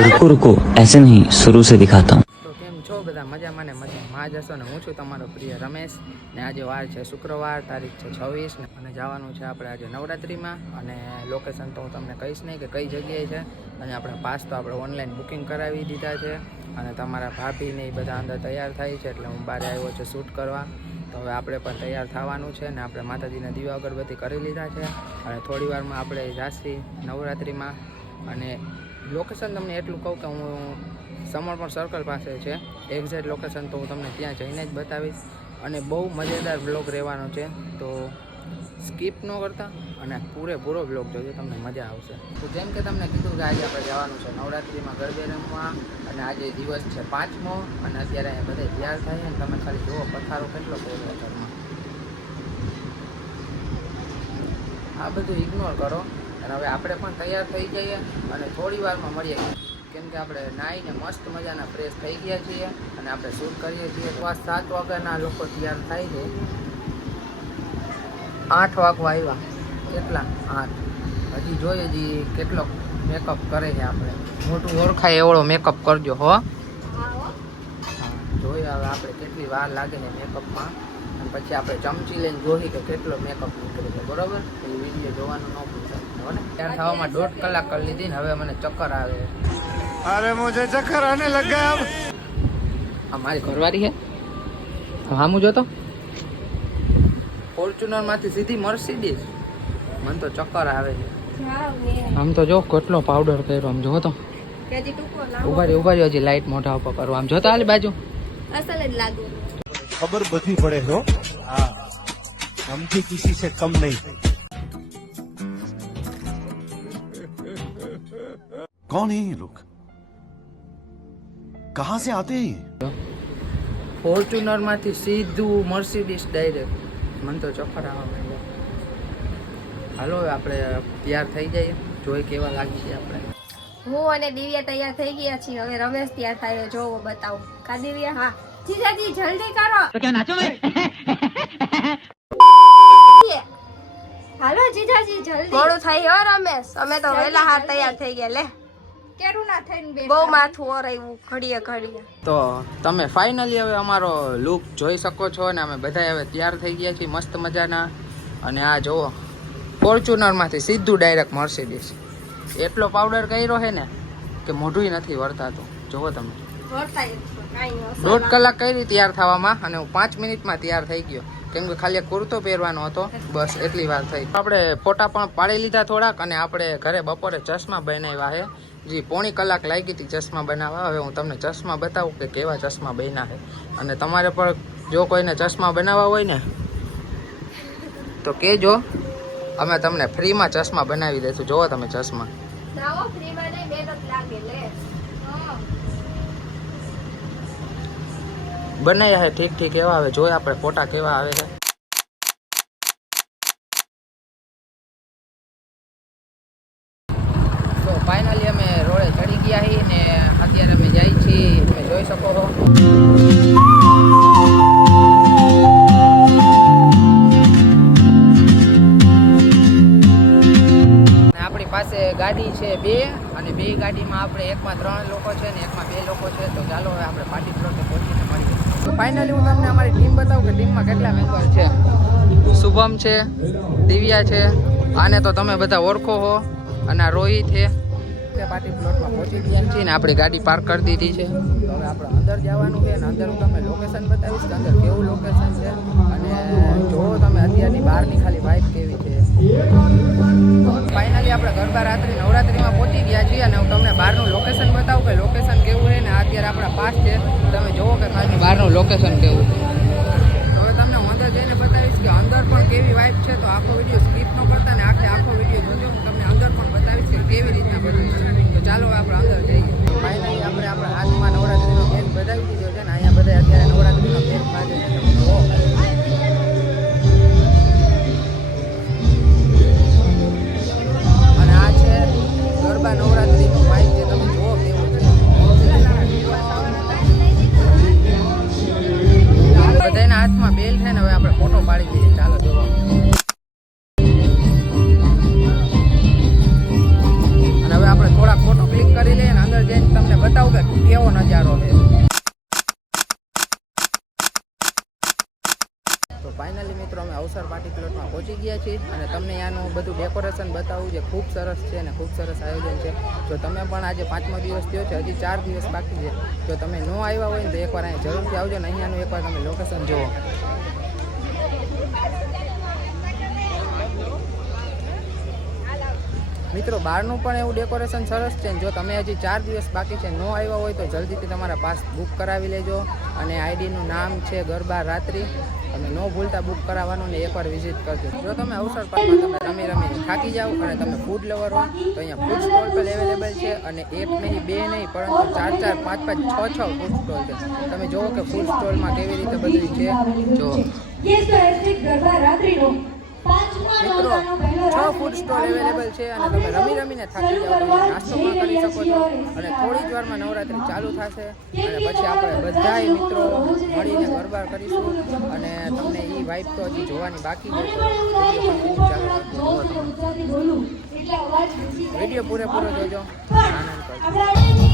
रुको रुको ऐसे नहीं शुरू से दिखाता हूँ તો કેમ છો બધા મજામાં ને મજામાં જ હશો ને હું છું તમારો પ્રિય રમેશ ને આજે વાર છે શુક્રવાર તારીખ છે છવ્વીસ ને અને જવાનું છે આપણે આજે નવરાત્રિમાં અને લોકેશન તો હું તમને કહીશ નહીં કે કઈ જગ્યાએ છે અને આપણે પાસ તો આપણે ઓનલાઈન બુકિંગ કરાવી દીધા છે અને તમારા ભાભી ને એ બધા અંદર તૈયાર થાય છે એટલે હું બહાર આવ્યો છે શૂટ કરવા તો હવે આપણે પણ તૈયાર થવાનું છે ને આપણે માતાજીના દીવા અગરબત્તી કરી લીધા છે અને થોડી વારમાં આપણે જાસી નવરાત્રિમાં અને લોકેશન તમને એટલું કહું કે હું સમર્પણ સર્કલ પાસે છે. એક્ઝેક્ટ લોકેશન તો હું તમને ત્યાં જઈને જ બતાવીશ. અને બહુ મજેદાર બ્લોગ રહેવાનો છે. તો સ્કીપ ન કરતા અને પૂરેપૂરો બ્લોગ જોજો, તમને મજા આવશે. તો જેમ કે તમને કીધું કે આજે આપણે જવાનું છે નવરાત્રિમાં ગરબે રમવા અને આજે દિવસ છે પાંચમો અને અત્યારે અહીંયા બધે તૈયાર થાય અને તમે ખાલી જુઓ પથારો કેટલો કર્યો ઘરમાં. આ બધું ઇગ્નોર કરો. અને હવે આપણે પણ તૈયાર થઈ જઈએ અને થોડી વારમાં મળીએ. કેમ કે આપણે નાહીને મસ્ત મજાના ફ્રેશ થઈ ગયા છીએ અને આપણે શૂટ કરીએ છીએ. પાંચ સાત વાગ્યાના લોકો તૈયાર થાય છે. આઠ વાગવા આવ્યા. કેટલા? આઠ. હજી જોઈએ હજી કેટલો મેકઅપ કરે છે આપણે. મોટું ઓળખાય એવડો મેકઅપ કરજો હો. જોઈએ હવે આપણે કેટલી વાર લાગે છે મેકઅપમાં પછી આપણે ચમચી લઈને જોઈ કે કેટલો મેકઅપ નીકળે છે બરોબર? એ વીડિયો જોવાનું ન ભૂલતા હોને? ત્યાં થવામાં દોઢ કલાક કરી લીધી ને હવે મને ચક્કર આવે. અરે મુજે ચક્કર આને લગા આ મારી ઘરવાળી હે? હા હું જોતો ફોર્ચ્યુનરમાંથી સીધી મર્સિડીઝ મને તો ચક્કર આવે છે. આમ તો જો કેટલો પાવડર કર્યો આમ જો તો. ઊભા રહ્યો ઊભા રહ્યો હજી લાઇટ મોટા ઉપર કરવા આમ જોતો હાલી બાજુ. અસલ જ લાગુ. खबर बदली पड़े हो हाँ हम भी किसी से कम नहीं कौन है ये लोग कहां से आते हैं ये ફોર્ચ્યુનર માંથી સીધું મર્સિડીઝ ડાયરેક્ટ મને તો ચક્કર આવવા માંડ્યા હાલો હવે આપણે તૈયાર થઈ જઈએ જોઈ કેવા લાગીએ આપણે હું અને દિવ્યા તૈયાર થઈ ગયા છીએ હવે રમેશ તૈયાર થાય છે. જોવો બતાવું કા દિવ્યા હા જીજાજી જલ્દી કરો. તો ક્યાં નાચો હાલો જીજાજી જલ્દી. મોડું થઈ હો રમેશ. અમે તો વહેલા હાર તૈયાર થઈ ગયા લે. કેરું ના થઈને બહુ માથું ઓરાયું ઘડીએ ઘડીએ. તો તમે ફાઇનલી હવે અમારો લુક જોઈ શકો છો અને અમે બધા હવે તૈયાર થઈ ગયા છીએ મસ્ત મજાના. અને આ જુઓ ફોર્ચ્યુનરમાંથી સીધું ડાયરેક્ટ મર્સિડીઝ એટલો પાવડર કર્યો છે ને કે મોઢું નથી વર્તાતું. જુઓ તમે. ન દોઢ કલાક કઈ રીતે તૈયાર થવામાં? અને હું પાંચ મિનિટમાં તૈયાર થઈ ગયો. કેમ કે ખાલી કુર્તો પહેરવાનો હતો. બસ, એટલી વાર થઈ. આપણે ફોટા પણ પાડી લીધા થોડાક અને આપણે ઘરે બપોરે ચશ્મા બનાવ્યા છે જે, પોણી કલાક લાગી હતી ચશ્મા બનાવવા. હવે હું તમને ચશ્મા બતાવું કે કેવા ચશ્મા બન્યા છે અને તમારે પણ જો કોઈને ચશ્મા બનાવવા હોય ને, તો કહેજો, અમે તમને ફ્રીમાં ચશ્મા બનાવી દઈશું. જુઓ તમે ચશ્મા હા. બનાવ્યા છે, ઠીક ઠીક, એવા આવે જોઈએ આપણે ફોટા કેવા આવે છે. તો ફાઇનલી અમે રોડે ચડી ગયા છીએ ને અત્યારે અમે જઈએ છીએ, તમે જોઈ શકો છો. પાસે ગાડી છે બે, અને બે ગાડીમાં આપણે એકમાં ત્રણ લોકો છે ને એકમાં બે લોકો છે તો ચાલો હવે આપણે પાર્ટી પ્લોટે પહોંચીને મળીએ ફાઇનલી હું તમને અમારી ટીમ બતાવું કે ટીમમાં કેટલા મેમ્બર છે. શુભમ છે દિવ્યા છે આને તો તમે બધા ઓળખો હો. અને આ રોહિત છે. પાર્ટી પ્લોટમાં પહોંચી ગયા છીએ ને આપણી ગાડી પાર્ક કરી દીધી છે. હવે આપણે અંદર જવાનું છે અને અંદર હું તમને લોકેશન બતાવીશ કે અંદર કેવું લોકેશન છે. અને જોવો તમે અત્યારની બહારની ખાલી વાઇફ કેવી છે. ફાઇનલી આપણે ગરબા રાત્રિ નવરાત્રિમાં પહોંચી ગયા છીએ અને હું તમને બહારનું લોકેશન બતાવું કે લોકેશન કેવું છે ને આ અત્યારે આપણા પાસ છે તમે જુઓ કે ખાલી બહારનું લોકેશન કેવું? તો હવે તમને અંદર જઈને બતાવીશ કે અંદર પણ કેવી વાઇફ છે, તો આખો વીડિયો સ્કીપ ન કરતા ને આખે આખો વીડિયો જોજો. હું તમને અંદર પણ બતાવીશ કે કેવી રીતના બતાવીશ તો ચાલો આપણે અંદર જઈએ. અવસર પાર્ટી પ્લોટમાં પહોંચી ગયા છીએ અને તમને ત્યાંનું બધું ડેકોરેશન બતાવવું જે ખૂબ સરસ છે અને ખૂબ સરસ આયોજન છે. જો તમે પણ આજે પાંચમો દિવસ થયો છે, હજી ચાર દિવસ બાકી છે. જો તમે ન આવ્યા હોય ને તો એકવાર અહીંયા જરૂરથી આવજો ને અહીંયાનું એકવાર તમે લોકેશન જુઓ. મિત્રો, બહારનું પણ એવું ડેકોરેશન સરસ છે. જો તમે હજી ચાર દિવસ બાકી છે, ન આવ્યા હોય તો જલ્દીથી તમારા પાસ બુક કરાવી લેજો અને આઈડીનું નામ છે ગરબા રાત્રિ. તમે ન ભૂલતા બુક કરાવવાનું ને એકવાર વિઝિટ કરજો. જો તમે અવસર પર તમે રમી રમીને થાકી જાઓ અને તમે ફૂડ લવર હો, તો અહીંયા ફૂડ સ્ટોલ પણ અવેલેબલ છે અને એક નહીં, બે નહીં, પરંતુ ચાર ચાર, પાંચ પાંચ, છ છ ફૂડ સ્ટોલ છે. તમે જુઓ કે ફૂડ સ્ટોલમાં કેવી રીતે બધું છે. જો. મિત્રો છ ફૂડ સ્ટોલ અવેલેબલ છે અને તમે રમી રમીને થાકી જાઓ તમે નાસ્તો પણ કરી શકો છો અને થોડી જ વારમાં નવરાત્રી ચાલુ થશે અને પછી આપણે બધાય મિત્રો મળીને ગરબા કરીશું અને તમને એ વાઇબ તો હજી જોવાની બાકી છે વીડિયો પૂરેપૂરો જોજો. આનંદ કરજો.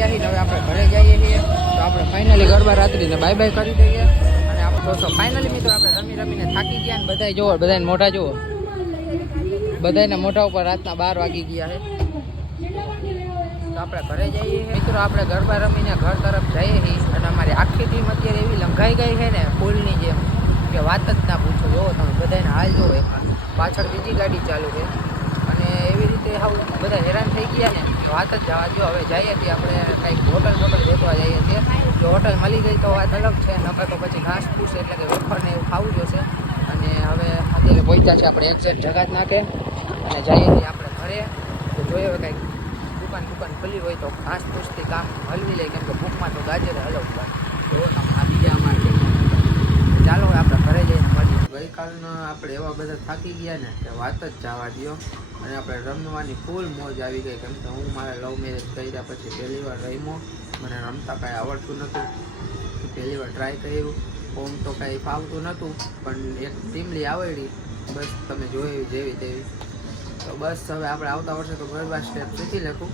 ગયા હવે આપણે ઘરે જઈએ છીએ, તો આપણે ફાઇનલી ગરબા રાત્રિને બાય બાય કરી દઈએ. અને આપણે દોસ્તો ફાઇનલી મિત્રો આપણે રમી રમીને થાકી ગયા ને બધાય જુઓ બધાને મોઢા જુઓ. બધાને મોઢા ઉપર રાતના બાર વાગી ગયા છે. તો આપણે ઘરે જઈએ મિત્રો, આપણે ગરબા રમીને ઘર તરફ જઈએ છીએ અને અમારી આખી ટીમ અત્યારે એવી લંઘાઈ ગઈ છે ને, ફૂલની જેમ, કે વાત જ ના પૂછો. જોવો તમે બધાને હાલ જોવો એકવાર. પાછળ બીજી ગાડી ચાલુ છે. બધા હેરાન થઈ ગયા ને. તો વાત જ જવા જો હવે જઈએ છીએ આપણે કંઈક હોટલ હોટલ ગોતવા જઈએ છીએ. જો હોટલ મળી ગઈ તો વાત અલગ છે, નકર તો પછી ઘાસ ફૂસ એટલે કે વેફર ને એવું ખાવું જોશે અને હવે અત્યારે પહોંચ્યા છે આપણે એક્ઝેક્ટ જગત નાખે અને જઈએ છીએ આપણે ઘરે. તો જોઈએ હવે કંઈક દુકાન દુકાન ખુલ્લી હોય તો ઘાસ ફૂસથી કામ હલવી લે. કેમ કે ભૂખમાં તો ગાજરે હલવતા જો આ બીજા અમારે ચાલો આપણે ગઈકાલનો આપણે એવા બધા થાકી ગયા ને કે વાત જ જવા દ્યો. અને આપણે રમવાની ફૂલ મોજ આવી ગઈ. કેમ કે હું મારા લવ મેરેજ કર્યા પછી પહેલી વાર રમ્યો. મને રમતા કાંઈ આવડતું નહોતું પહેલી વાર ટ્રાય કર્યું. ઓમ તો કાંઈ ફાવતું નહોતું પણ એક ટીમલી આવડી. બસ તમે જોઈ જેવી તેવી. તો બસ હવે આપણે આવતા વર્ષે તો ગરબા સ્ટેપ શીખી લખું.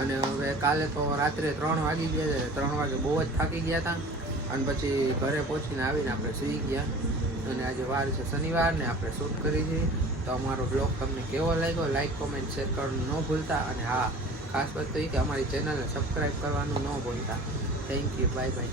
અને હવે કાલે તો રાત્રે ત્રણ વાગી ગયા છે. ત્રણ વાગે બહુ જ થાકી ગયા હતા. અને પછી ઘરે પહોંચીને આવીને આપણે સૂઈ ગયા. અને આજે વાર છે શનિવાર ને આપણે શૂટ કરી છે. તો અમારો બ્લોગ તમને કેવો લાગ્યો? લાઈક કોમેન્ટ શેર કરવાનું ન ભૂલતા. અને હા, ખાસ વાત તો એ કે અમારી ચેનલને સબસ્ક્રાઈબ કરવાનું ન ભૂલતા. Thank you bye bye